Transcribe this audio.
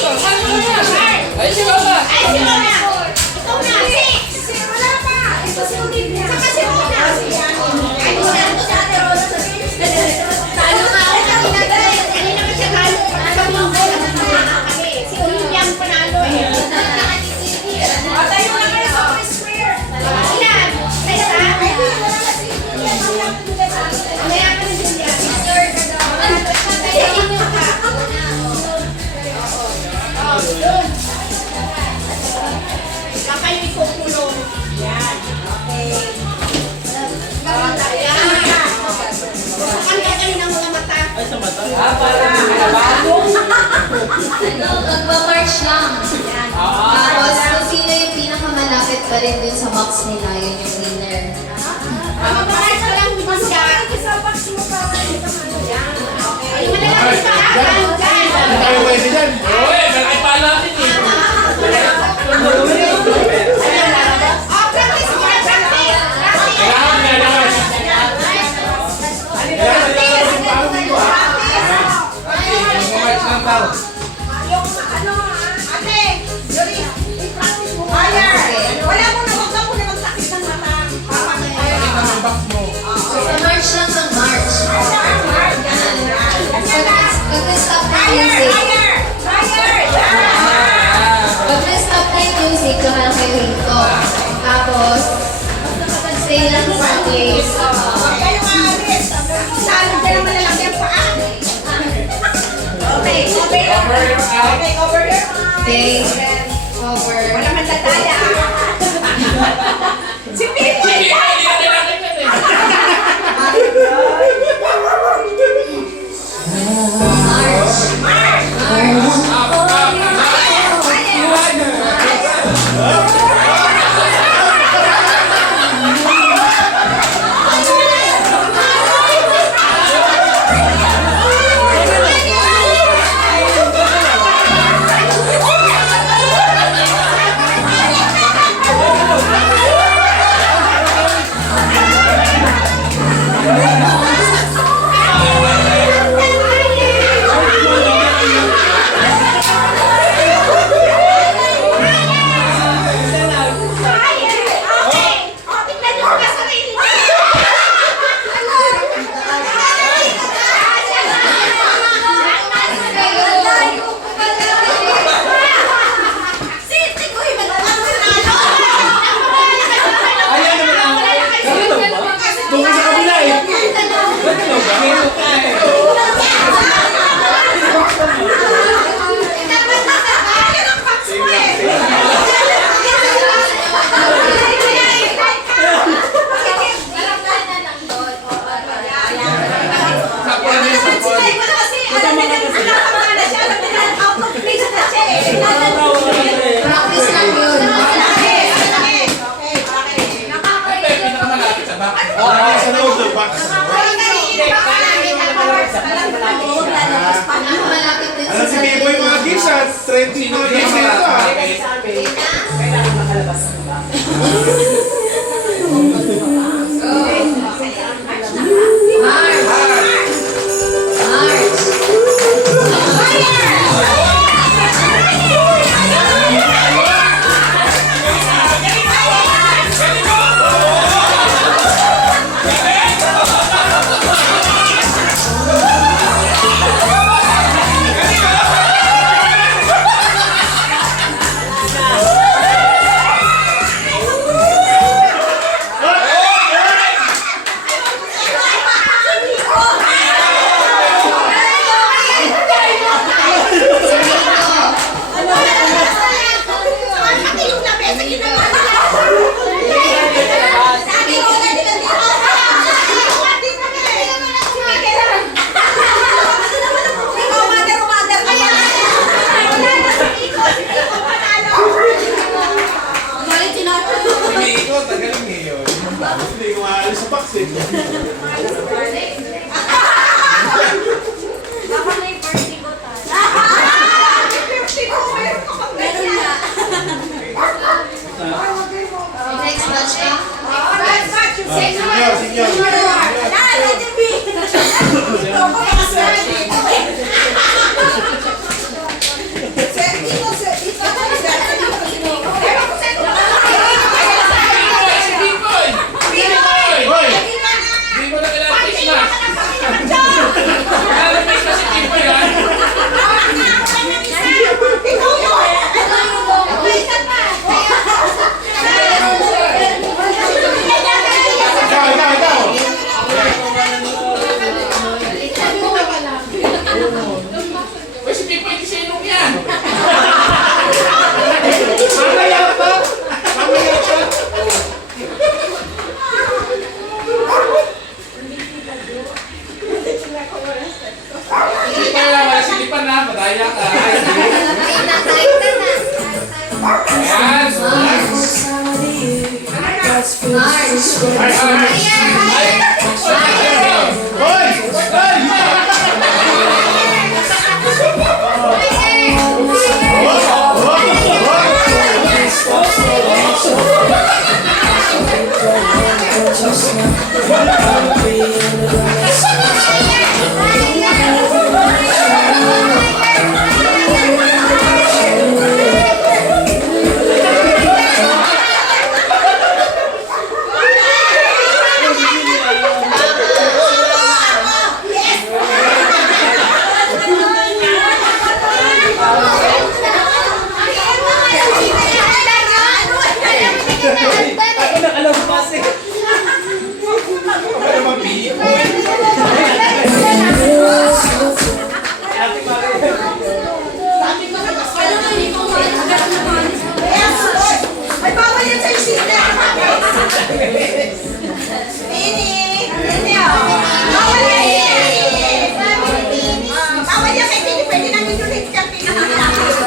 Ay, si Mama! Ay, si Mama! Ikaw na! Si wala pa! Ito si Olivia! Saka si Mona! Ay, ito na ito sa Ate Rosa sa Talo nga ako kanina guys! Hindi naman siya talo! Si Olivia ang panalo eh! O, tayo na kayo sa square! Ilan? Sa isa? Ay, wala na si Olivia! Mamaya ka na Julia! Tayo niyo ka! Kayo ikukulong. Yan. Okay. Bukan ka kanina mga mata. Ay, sa mata? Para bago. Magpa-march lang. Tapos, kung sino yung pinakamalapit pa rin dun sa box nila, yun yung winner. Mag-march ka lang, di ba siya? Sa box mo pa. Yan. Okay. Ay, malalaki pa. Tayo pwede dyan. Uy, malaki pa natin eh. Practice mo na, practice. Kailangan na naman. Mag-march ng tao. Yung ano, ate, Yuri, i-practice mo. Fire! Wala mo na, wag ka muna magsakit ng mata. Pakita mo box mo. Sa march lang ng march. Pag-stop na yung music. Pag-stop na yung music, saka lang kayo rito. Tapos, stay lang sa place. Kayo maalis. Saan ka naman lalaki ang paa? Okay, over here. Okay, over here. Stay. Cover. Wala man tataya. Si Pipo Sige, yan. hindi natin natin eh. March. Doon ka sa kabila eh. Practice lang yun. Pinakamalapit sa box. Okay, sa loob ng box. Malapit din Alam si Biboy mga gifts ha. 30 mga gifts nito ha. Hindi ko maalis sa box eh. Next batch ka? Senior, senior. Ayan.